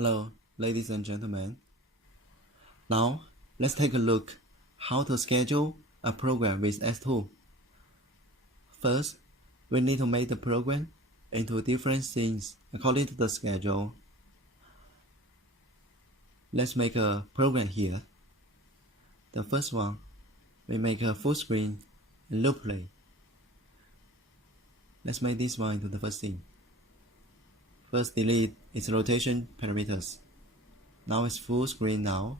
Hello, ladies and gentlemen. Now, let's take a look how to schedule a program with S2. First, we need to make the program into different scenes according to the schedule. Let's make a program here. The first one, we make a full screen and loop play. Let's make this one into the first scene. First, delete its rotation parameters. Now it's full screen now.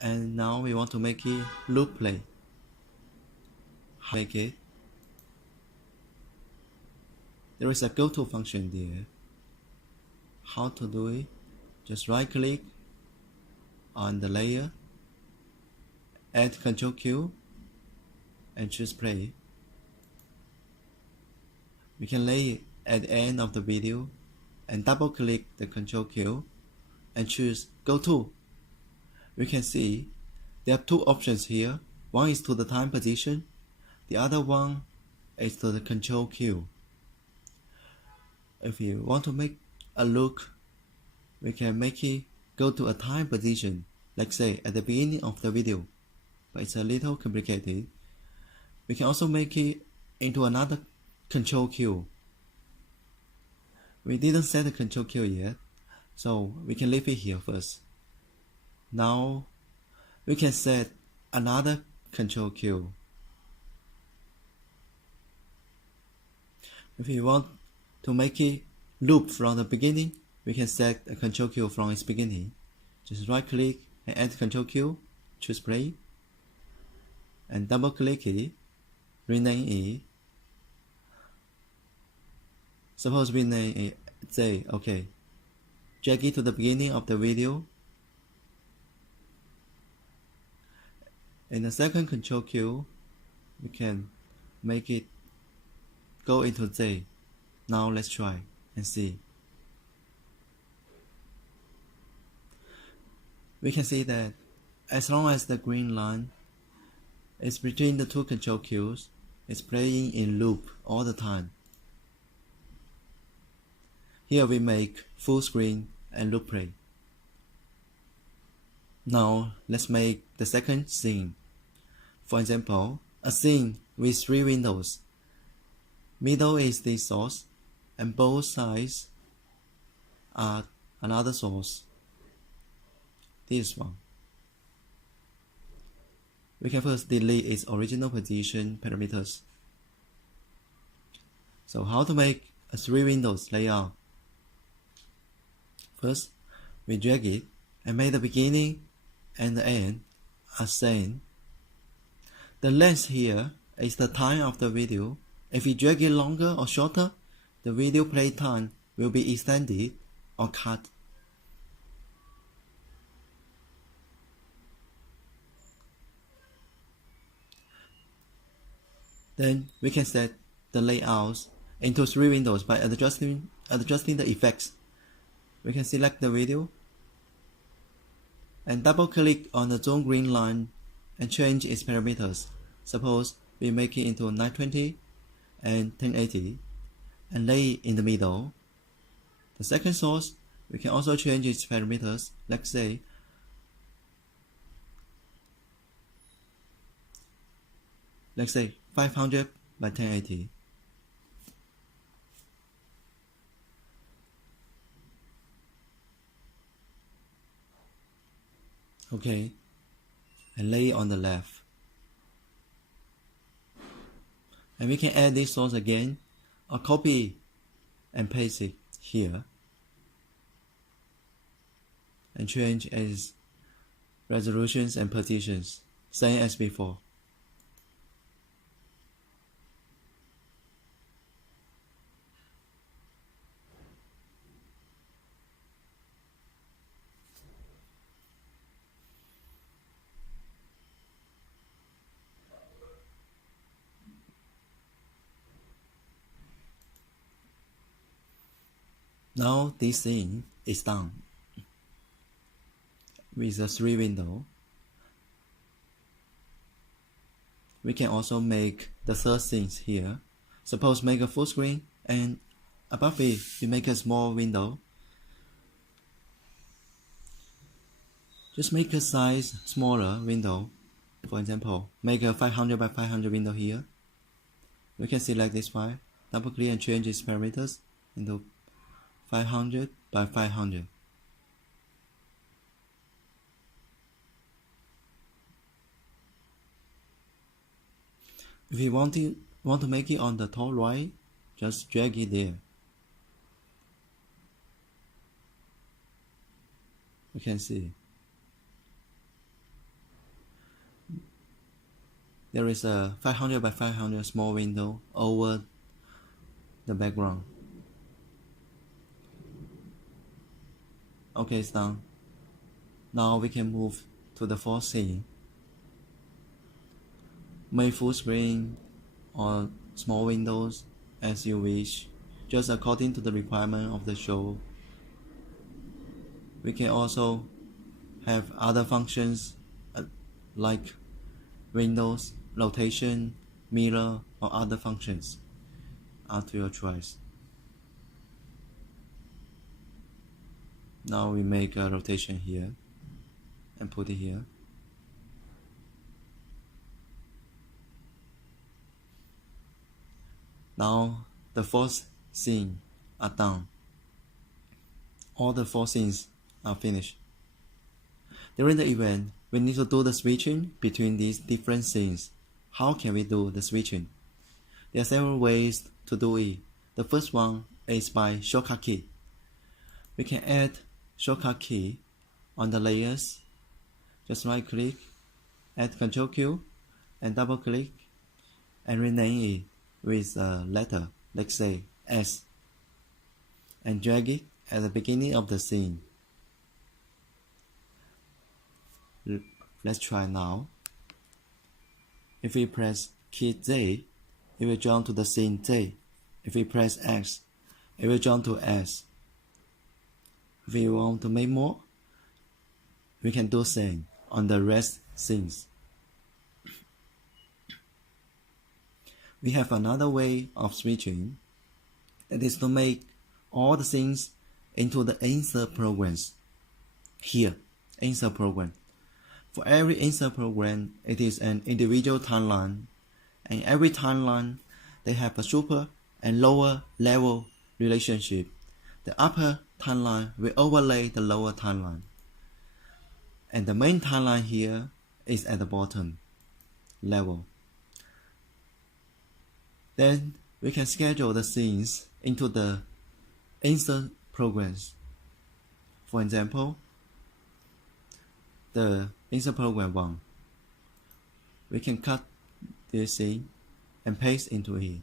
And now we want to make it loop play. How to make it? There is a go-to function there. How to do it? Just right click on the layer, add Control Q, and choose play. We can lay it at the end of the video and double click the Control Q and choose Go To. We can see there are two options here. One is to the time position, the other one is to the Control Q. If you want to make a look, we can make it go to a time position, like say at the beginning of the video, but it's a little complicated. We can also make it into another Control Q. We didn't set the Control Q yet, so we can leave it here first. Now we can set another Control Q. If you want to make it loop from the beginning, we can set a Control Q from its beginning. Just right click and add Control Q, choose play, and double click it, rename it. Suppose we name it, say, okay, drag it to the beginning of the video. In the second Control Q, we can make it go into Z. Now let's try and see. We can see that as long as the green line is between the two Control Qs, it's playing in loop all the time. Here we make full screen and loop play. Now let's make the second scene. For example, a scene with 3 windows. Middle is the source, and both sides are another source. This one. We can first delete its original position parameters. So how to make a 3 windows layout? First, we drag it and make the beginning and the end are same. The length here is the time of the video. If we drag it longer or shorter, the video play time will be extended or cut. Then we can set the layouts into 3 windows by adjusting the effects. We can select the video and double click on the zone green line and change its parameters. Suppose we make it into 920 and 1080 and lay it in the middle. The second source, we can also change its parameters, let's say let's say 500 by 1080. Okay, and lay it on the left. And we can add this source again, or copy and paste it here, and change its resolutions and positions, same as before. Now this scene is done with the 3 window. We can also make the third scene here. Suppose make a full screen and above it we make a small window. Just make a size smaller window. For example, make a 500 by 500 window here. We can select this file, double click and change its parameters into 500 by 500. If you want to make it on the top right, just drag it there. You can see there is a 500 by 500 small window over the background. Okay, it's done. Now we can move to the fourth scene. Make full screen or small windows as you wish, just according to the requirement of the show. We can also have other functions like windows, rotation, mirror, or other functions. Up to your choice. Now we make a rotation here and put it here. Now the fourth scene are done. All the four scenes are finished. During the event, we need to do the switching between these different scenes. How can we do the switching? There are several ways to do it. The first one is by shortcut key. We can add shortcut key on the layers. Just right click, add Control Q, and double click, and rename it with a letter, let's say S, and drag it at the beginning of the scene. Let's try now. If we press key J, it will jump to the scene J. If we press X, it will jump to S. If we want to make more, we can do same on the rest scenes. We have another way of switching, that is to make all the scenes into the insert programs. Here, insert program. For every insert program, it is an individual timeline, and every timeline they have a super and lower level relationship. The upper timeline will overlay the lower timeline, and the main timeline here is at the bottom level. Then we can schedule the scenes into the insert programs. For example, the insert program 1, we can cut this scene and paste into it.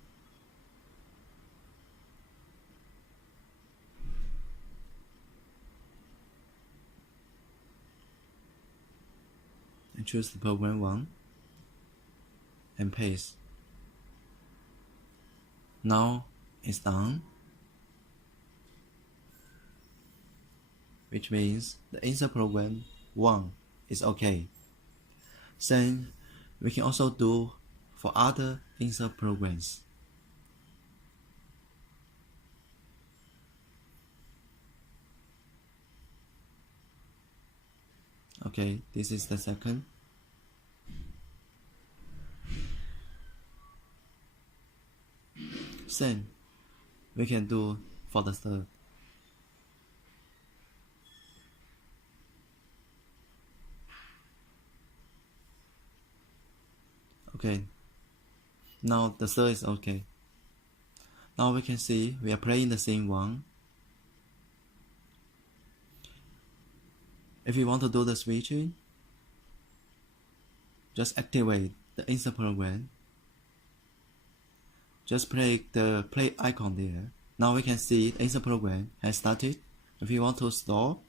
And choose the program 1 and paste. Now it's done, which means the insert program 1 is okay. Same we can also do for other insert programs. Okay, this is the second. Same we can do for the third. Okay, now the third is okay. Now we can see we are playing the scene 1. If you want to do the switching, just activate the insert program. Just click the play icon there. Now we can see the insert program has started. If you want to stop,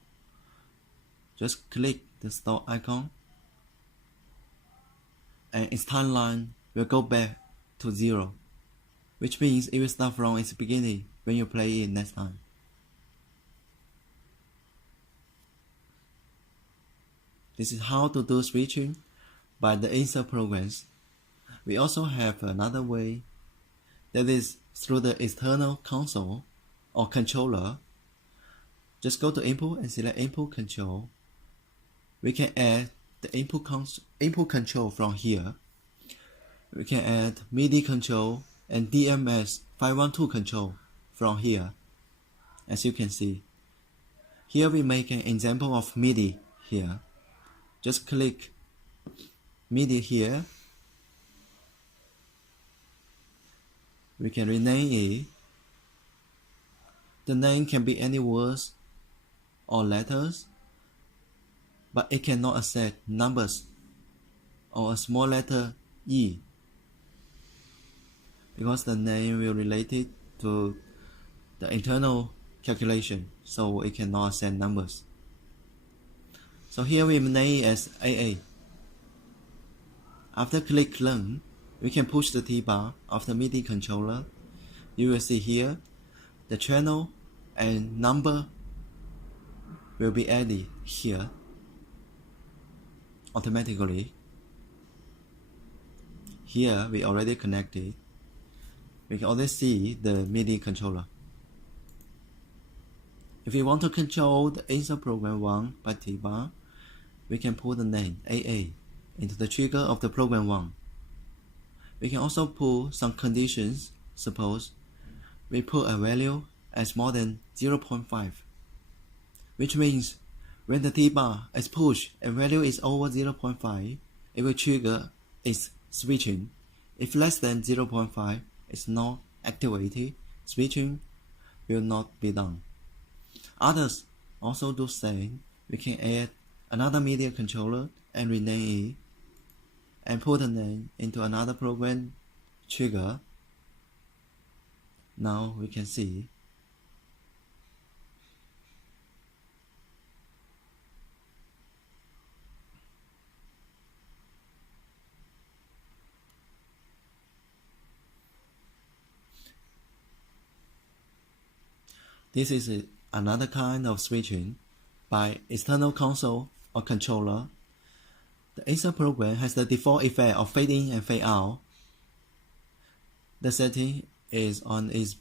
just click the stop icon, and its timeline will go back to 0, which means it will start from its beginning when you play it next time. This is how to do switching by the insert programs. We also have another way, that is through the external console or controller. Just go to input and select input control. we can add the input control from here. We can add MIDI control and DMX512 control from here. As you can see, here we make an example of MIDI here. Just click MIDI here. We can rename it. The name can be any words or letters, but it cannot accept numbers or a small letter E, because the name will relate it to the internal calculation, so it cannot accept numbers. So here we name it as AA. After click Learn, we can push the T-bar of the MIDI controller. You will see here the channel and number will be added here automatically. Here we already connected. We can already see the MIDI controller. If we want to control the insert program 1 by T-bar, we can put the name AA into the trigger of the program 1. We can also put some conditions. Suppose we put a value as more than 0.5, which means when the T-bar is pushed and value is over 0.5, it will trigger its switching. If less than 0.5 is not activated, switching will not be done. Others also do same. We can add another media controller and rename it and put the name into another program trigger. Now we can see this is another kind of switching by external console or controller. The insert program has the default effect of fade in and fade out. The setting is on its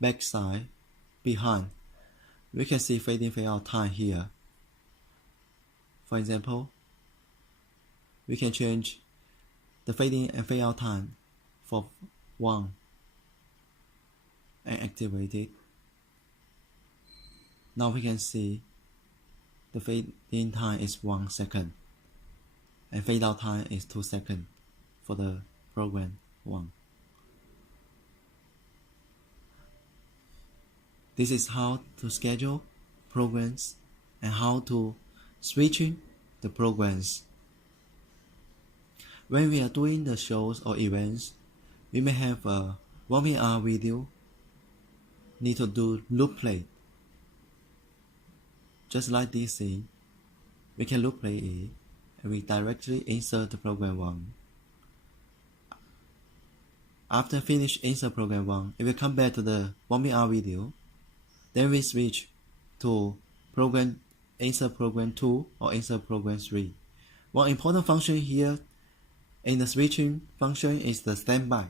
backside behind. We can see fade in fade out time here. For example, we can change the fade in and fade out time for 1 and activate it. Now we can see the fade in time is 1 second and fade out time is 2 seconds for the program 1. This is how to schedule programs and how to switching the programs. When we are doing the shows or events, we may have a 1VR video need to do loop play. Just like this scene, we can loop play it and we directly insert the program 1. After finish insert program 1, it will come back to the 1VR video. Then we switch to program insert program 2 or insert program 3. One important function here in the switching function is the standby.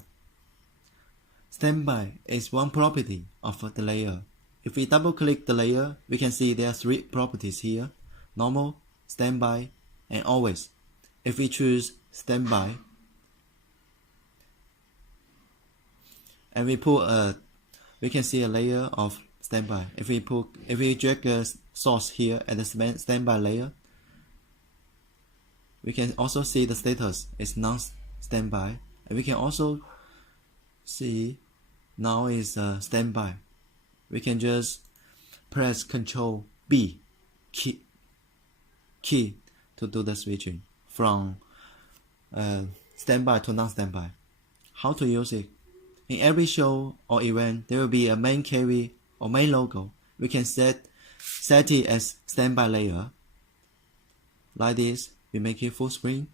Standby is one property of the layer. If we double click the layer, we can see there are 3 properties here: normal, standby, and always. If we choose standby and we we can see a layer of standby. If we drag a source here at the standby layer, we can also see the status is non-standby, and we can also see now is standby. We can just press Ctrl B key to do the switching from standby to non-standby. How to use it? In every show or event, there will be a main KV or main logo. We can set it as standby layer. Like this, we make it full screen.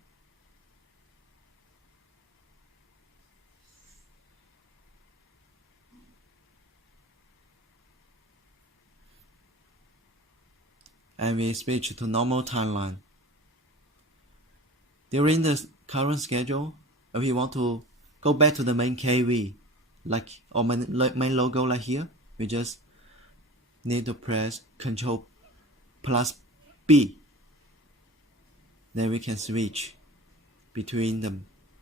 And we switch to normal timeline. During the current schedule, if we want to go back to the main KV, or main logo like here, we just need to press Ctrl plus B Then we can switch between the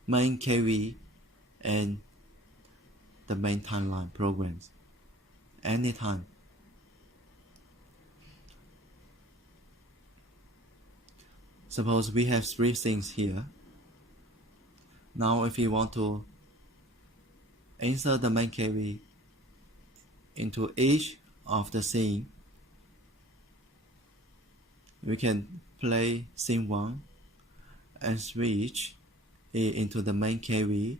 main KV and the main timeline programs anytime. Suppose we have 3 things here. Now if we want to insert the main KV into each of the scene, we can play scene 1 and switch it into the main KV.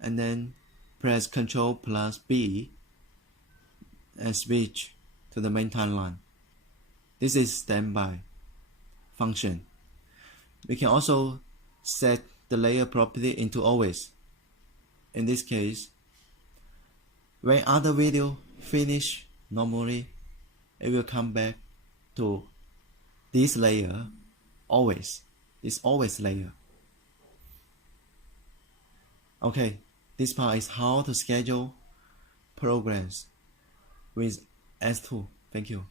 And then press Ctrl plus B and switch to the main timeline. This is standby function. We can also set the layer property into always. In this case, when other video finish normally, it will come back to this layer always, this always layer. Okay, this part is how to schedule programs with S2. Thank you.